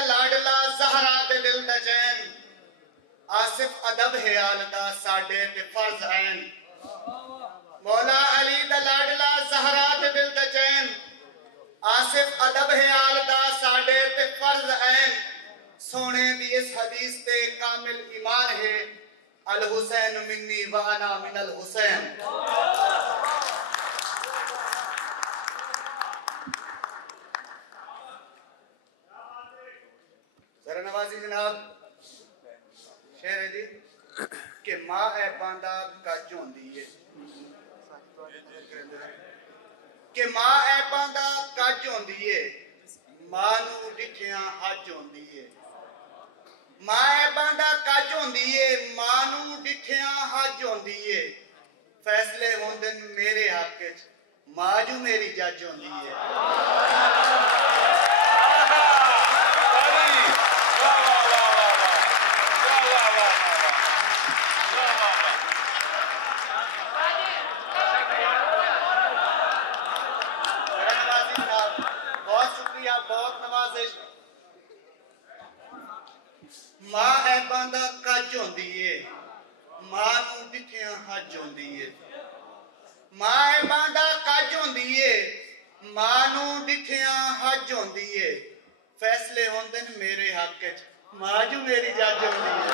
दा लाडला ज़हरा दे दिल दा चैन आसिफ अदब ख्याल दा साडे ते फर्ज ऐन मौला अली दा लाडला ज़हरा दे दिल दा चैन आसिफ अदब ख्याल दा साडे ते फर्ज ऐन सोने दी इस हदीस ते कामिल ईमान है अल हुसैन मिन्नी व अना मिनल हुसैन। जरा नवाजी जनाब शेर है जी कि मां है बांदा कज होंदी है कि मां है बांदा कज होंदी है मां नू डिठियां हज होंदी है मां है बांदा कज होंदी है मां नू डिठियां हज होंदी है फैसले होंदे मेरे हक च मां जू मेरी जज होंदी है। बहुत नवाजिश मां है बांदा कज होंदी है मां नू डिठियां हज होंदी है मां है बांदा कज होंदी है मां नू डिठियां हज होंदी है फैसले होंदे मेरे हक च मां जू मेरी जज होंदी है।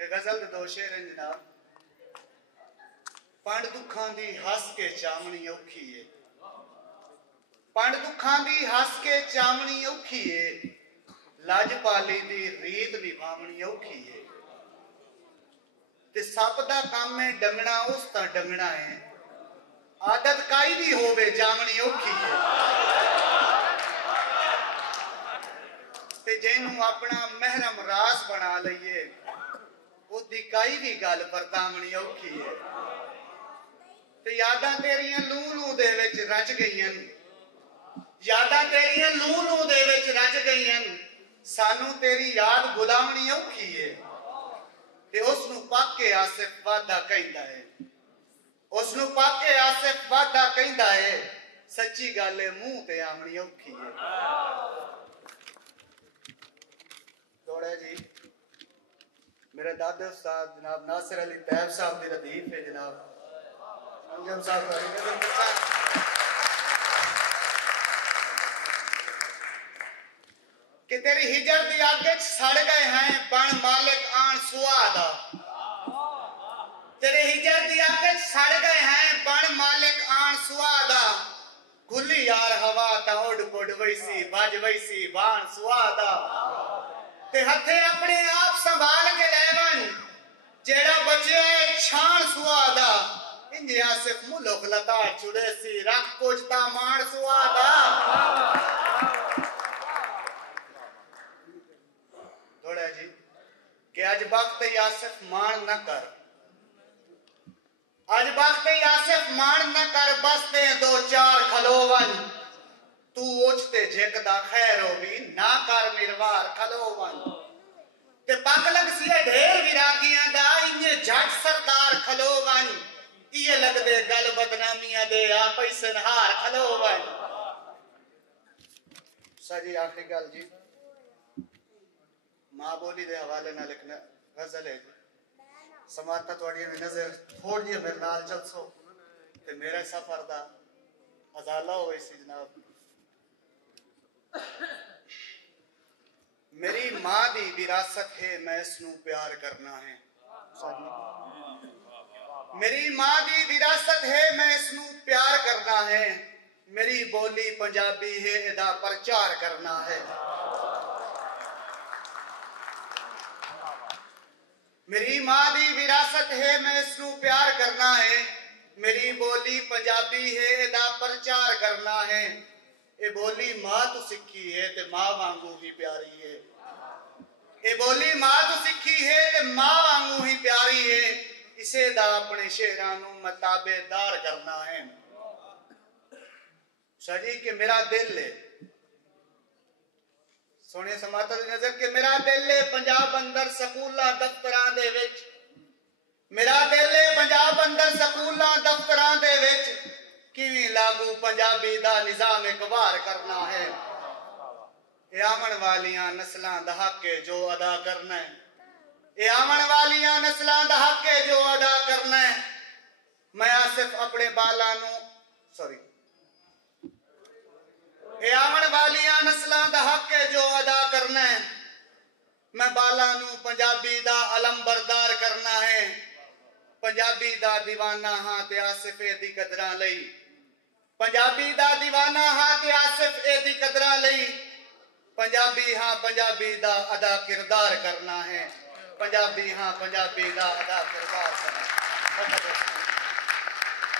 ये गजल दे दो शेर हैं जनाब। पंड दुखां दी हस के चावनी औखी है पंड दुखां दी हस के चावनी औखी है लजपाली दी रीत निभावनी औखी है ते सप दा काम है डंगना उस ता डंगना है आदत काई दी होवे जावनी औखी है ते जेनू अपना महरम रास बना लईए ओदी काई भी गल परतावनी औखी है ते यादां तेरियां लू लू दे विच रच गईयां यादां तेरियां लू लू दे विच रच गईयां सानू तेरी याद बुलावनी औखी है ते उसनू पाके आसिफ वादा कहंदा है उसनू पाके आसिफ वादा कहंदा है सच्ची गल है मुंह ते आवनी औखी है। थोड़ा जी मेरे दादे उस्ताद जनाब नासिर अली तैयब साहब दी रदीफ है जनाब कि तेरी हिजर दी आगे सड़ गए हैं बन मालिक आन सुआदा तेरे हिजर दी आगे सड़ गए हैं बन मालिक आन सुआदा खुली यार हवा ता उड़ पुड़ वैसी बज वैसी बाण सुआदा ते हथे अपने आप संभाल के लेवन जेड़ा बचे छान सुआदा इंजे आसिफ मुल्क लता छुड़े सी रख कोजता मान सुआदा। थोड़ा जी कि आज वक्त आसिफ मान न कर आज वक्त आसिफ मान न कर बसते दो चार खलोवन तू ओछते झेकदा खैर होवी ना कर मिरवार खलोवन ते पग लग सी ढेर विरागियां दा इंजे झट सरदार खलोवन ये लगदे गल बदनामियां दे आप सनहार खलोवन। सजी आखिरी गल जी मां बोली दे हवाले नाल एक गजल है समाता थोड़ी नजर थोड़ी जी मेरे नाल चल सो ते मेरे सफर दा अजाला होए सी जनाब। मेरी मां दी विरासत है मैं इसनू प्यार करना है मेरी मां दी विरासत है मैं इसनू प्यार करना है मेरी बोली पंजाबी है इदा प्रचार करना है मेरी मां दी विरासत है मैं इसनू प्यार करना है मेरी बोली पंजाबी है इदा प्रचार करना है ये बोली मां तू सिक्खी है ते मां वांगू ही प्यारी है ये बोली मां तू सिक्खी है ते मां वांगू ही प्यारी है इसे दा अपने शेरां नू मताबेदार करना है। सजी के मेरा दिल है सोने समाता दी नजर के मेरा दिल है पंजाब अंदर स्कूलां दफ्तरां दे विच मेरा दिल है पंजाब अंदर स्कूलां दफ्तरां दे विच किवें ला लागू पंजाबी दा निजाम इकबार करना है। ये आवन वालियां नस्लां दा हक है जो अदा करना है। ये आवन वालियां नस्लां दा हक है जो अदा करना है। मैं सिर्फ अपने बालां नू सॉरी ये आवन वालियां नस्लां दा हक है जो अदा करना है। मैं बालां नू पंजाबी दा अलम बरदार करना है। पंजाबी दा दीवाना हां ते आसिफ दी कदरां लई। पंजाबी दा दीवाना हां ते आसिफ दी कदरां लई। पंजाबी हां पंजाबी दा अदा किरदार करना है। पंजाबी हां पंजाबी दा अदा किरदार करना है।